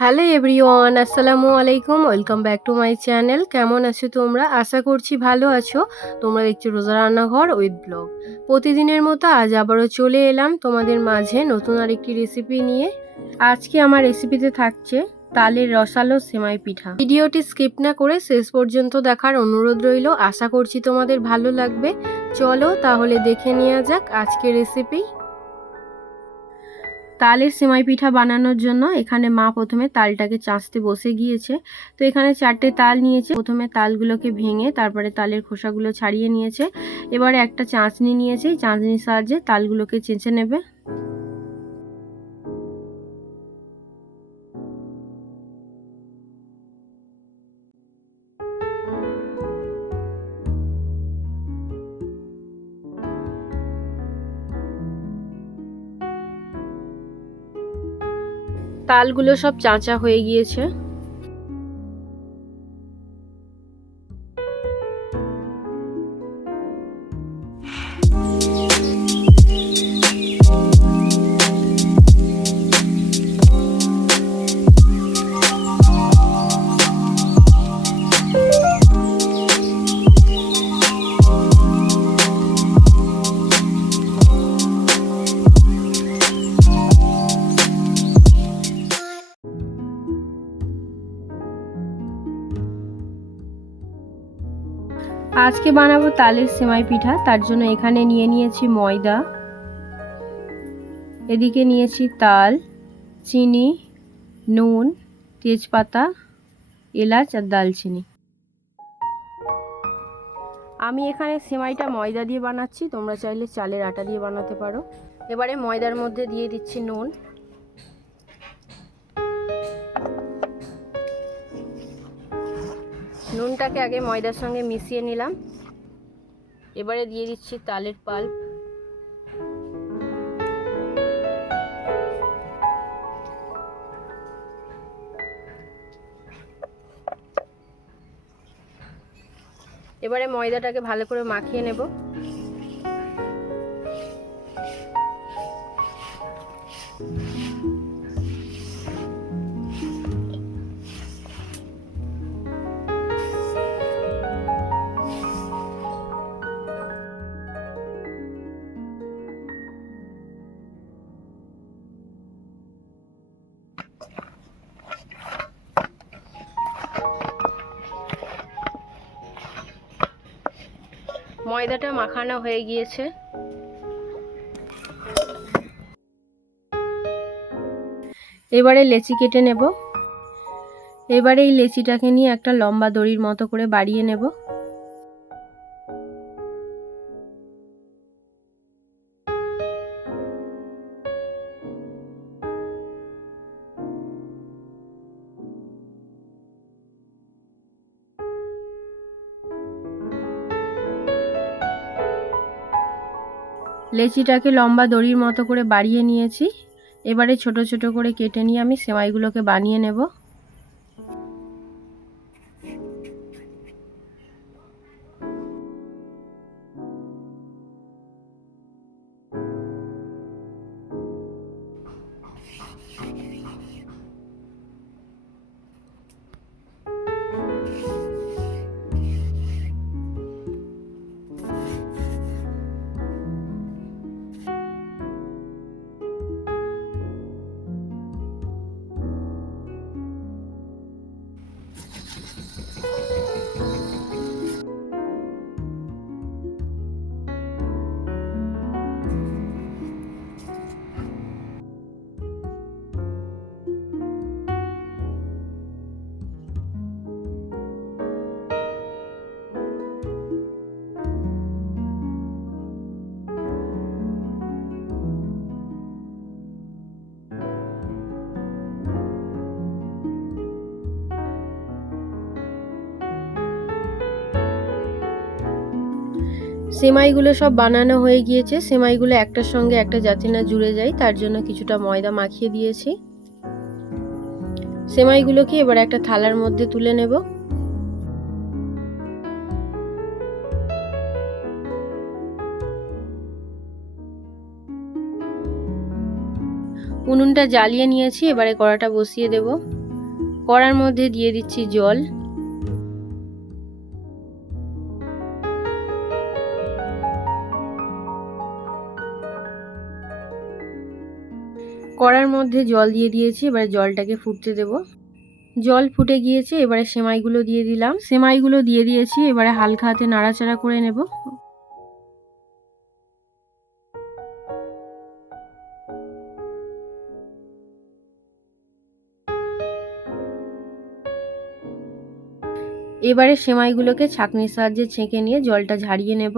Hello everyone, আসসালামু আলাইকুম, welcome back to my channel. কেমন আছো তোমরা? আশা করছি ভালো আছো। তোমরা দেখছ রোজা রান্নাঘর উইথ ব্লগ। প্রতিদিনের মতো আজ আবারও চলে এলাম তোমাদের মাঝে নতুন আরেকটি রেসিপি নিয়ে। আজকে আমার রেসিপিতে থাকছে তালের রসালো সেমাই পিঠা। ভিডিওটি স্কিপ না করে শেষ পর্যন্ত দেখার অনুরোধ রইল। আশা করছি তোমাদের ভালো লাগবে। চলো তাহলে দেখে নেওয়া যাক আজকের রেসিপি। তালের সেমাই পিঠা বানানোর জন্য এখানে মা প্রথমে তালটাকে চাঁচতে বসে গিয়েছে। তো এখানে চারটে তাল নিয়েছে। প্রথমে তালগুলোকে ভেঙে তারপরে তালের খোসাগুলো ছাড়িয়ে নিয়েছে। এবারে একটা চাঁচনি নিয়েছে। চাঁচনির সাহায্যে তালগুলোকে চেঁচে নেবে। তালগুলো সব চাঁচা হয়ে গিয়েছে। আজকে বানাবো তালের সেমাই পিঠা তার জন্য এখানে নিয়ে নিয়েছি ময়দা। এদিকে নিয়েছি তাল, চিনি, নুন, তেজপাতা, এলাচ আর দালচিনি। আমি এখানে সেমাইটা ময়দা দিয়ে বানাচ্ছি, তোমরা চাইলে চালের আটা দিয়ে বানাতে পারো। এবারে ময়দার মধ্যে দিয়ে দিচ্ছি নুন। নুনটাকে আগে ময়দার সঙ্গে মিশিয়ে নিলাম। এবারে দিয়ে দিচ্ছি তালের পাল্প। এবারে ময়দাটাকে ভালো করে মাখিয়ে নেব। ময়দাটা মাখানো হয়ে গিয়েছে। এবারে লেচি কেটে নেব। এবারে এই লেচিটাকে নিয়ে একটা লম্বা দড়ির মতো করে বাড়িয়ে নেব। লেচিটাকে লম্বা দড়ির মতো করে বাড়িয়ে নিয়েছি। এবারে ছোট ছোট করে কেটে নিয়ে আমি সেমাইগুলোকে বানিয়ে নেব। সেমাইগুলো সব বানানো হয়ে গিয়েছে। সেমাইগুলো একটার সঙ্গে একটা যাতে না জুড়ে যায়, তার জন্য কিছুটা ময়দা মাখিয়ে দিয়েছি। সেমাইগুলোকে এবার একটা থালার মধ্যে তুলে নেব। উনুনটা জ্বালিয়ে নিয়েছি, এবারে কড়াটা বসিয়ে দেবো। কড়ার মধ্যে দিয়ে দিচ্ছি জল। কড়ার মধ্যে জল দিয়ে দিয়েছি, এবারে জলটাকে ফুটতে দেব। জল ফুটে গিয়েছে, এবারে সেমাইগুলো দিয়ে দিলাম। সেমাইগুলো দিয়ে দিয়েছি, এবারে হালকা হাতে নাড়াচাড়া করে নেব। এবারে সেমাইগুলোকে ছাঁকনির সাহায্যে ছেঁকে নিয়ে জলটা ঝারিয়ে নেব।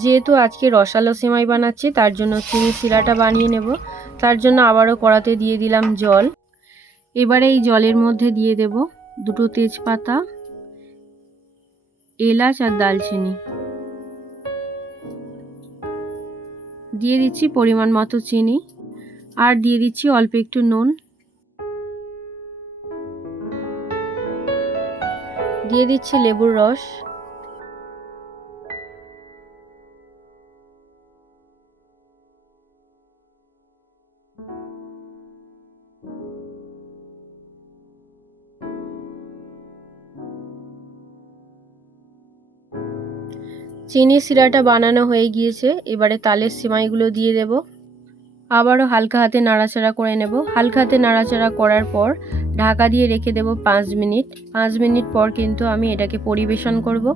যেহেতু আজকে রসালো সেমাই বানাচ্ছি, তার জন্য চিনি শিরাটা বানিয়ে নেব। তার জন্য আবারও কড়াতে দিয়ে দিলাম জল। এবারে এই জলের মধ্যে দিয়ে দেব দুটো তেজপাতা, এলাচ আর দালচিনি। দিয়ে দিচ্ছি পরিমাণ মতো চিনি আর দিয়ে দিচ্ছি অল্প একটু নুন। দিয়ে দিচ্ছি লেবুর রস। চিনি শিরাটা বানানো হয়ে গিয়েছে, এবারে তালের সিমাইগুলো দিয়ে দেব। আবারও হালকা হাতে নাড়াচাড়া করে নেব। হালকা হাতে নাড়াচাড়া করার পর ঢাকা দিয়ে রেখে দেব পাঁচ মিনিট। পাঁচ মিনিট পর কিন্তু আমি এটাকে পরিবেশন করব।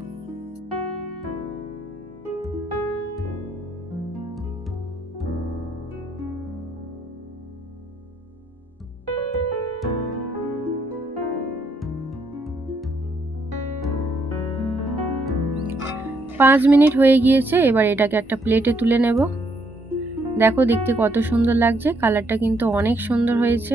পাঁচ মিনিট হয়ে গিয়েছে, এবার এটাকে একটা প্লেটে তুলে নেব। দেখো দেখতে কত সুন্দর লাগছে কালারটা কিন্তু অনেক সুন্দর হয়েছে।